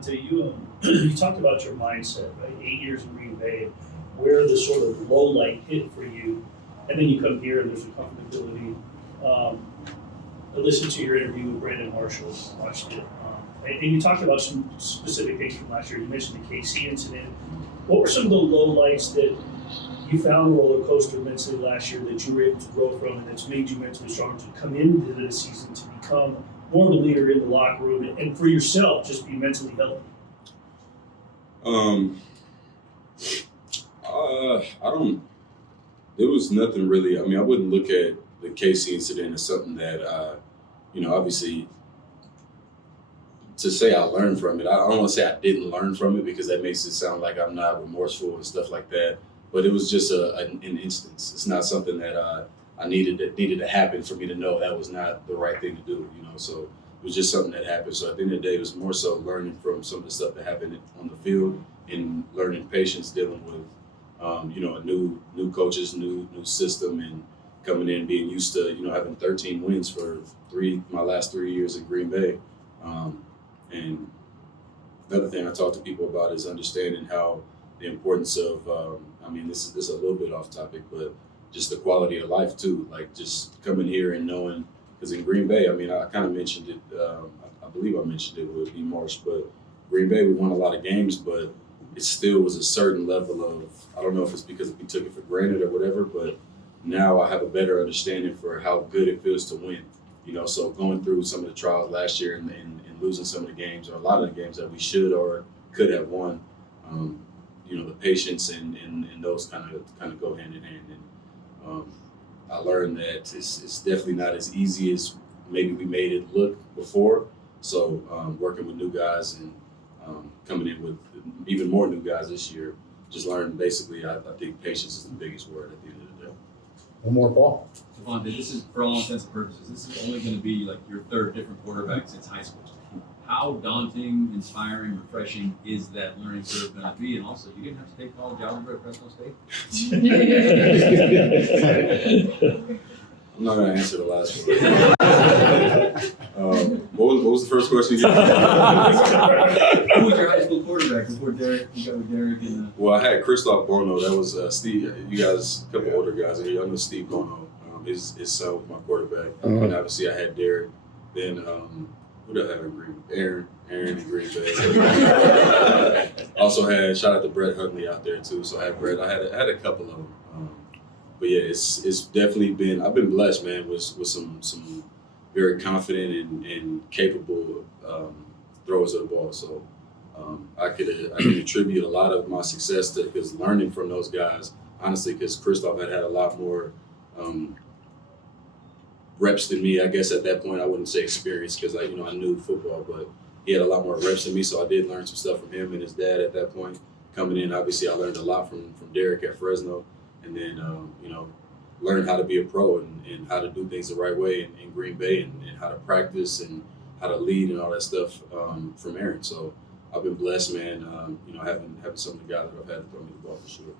Davante, you talked about your mindset, right? 8 years in Green Bay, where the sort of low light hit for you, and then you come here and there's a comfortability. I listened to your interview with Brandon Marshall, watched it, and you talked about some specific things from last year. You mentioned the KC incident. What were some of the low lights that you found a roller coaster mentally last year that you were able to grow from, and that's made you mentally stronger to come into the season to become more of a leader in the locker room, and for yourself, just be mentally healthy? I don't. There was nothing really. I mean, I wouldn't look at the KC incident as something that, obviously, to say I learned from it. I don't want to say I didn't learn from it because that makes it sound like I'm not remorseful and stuff like that. But it was just an instance. It's not something that I needed to happen for me to know that was not the right thing to do. So it was just something that happened. So at the end of the day, it was more so learning from some of the stuff that happened on the field and learning patience, dealing with a new coaches, new system, and coming in being used to having 13 wins for my last 3 years in Green Bay. And another thing I talk to people about is understanding how the importance of this is a little bit off topic, but just the quality of life too. Like just coming here and knowing, because in Green Bay, I kind of mentioned it. I believe I mentioned it with B. Marsh, but Green Bay, we won a lot of games, but it still was a certain level of, I don't know if it's because we took it for granted or whatever, but now I have a better understanding for how good it feels to win. So going through some of the trials last year and losing some of the games, or a lot of the games that we should or could have won, the patience and those kind of go hand in hand. And I learned that it's definitely not as easy as maybe we made it look before. So working with new guys and coming in with even more new guys this year, just learned basically, I think patience is the biggest word at the end of the day. One more ball. Davante, this is, for all intents and purposes, this is only going to be like your third different quarterback since high school. How daunting, inspiring, refreshing is that learning curve going to be? And also, you didn't have to take college algebra at Fresno State? I'm not going to answer the last one. What was the first question again? Who was your high school quarterback before Derek? You got with Derek and. Well, I had Christoph Bono. That was Steve. You guys, a couple older guys here. I know Steve Bono. His son was my quarterback. And obviously, I had Derek. Then who did I have in Green Bay? Aaron in Green Bay. Also had shout out to Brett Hundley out there too. So I had Brett. I had a couple of them. But yeah, it's definitely been. I've been blessed, man, with some very confident and capable throwers of the ball. So I could attribute a lot of my success to because learning from those guys. Honestly, because Christoph had a lot more reps than me. I guess at that point I wouldn't say experience because I knew football, but he had a lot more reps than me. So I did learn some stuff from him and his dad at that point. Coming in, obviously, I learned a lot from Derek at Fresno. And then, learn how to be a pro and how to do things the right way in Green Bay and how to practice and how to lead and all that stuff from Aaron. So I've been blessed, man, having some of the guys that I've had to throw me the ball for sure.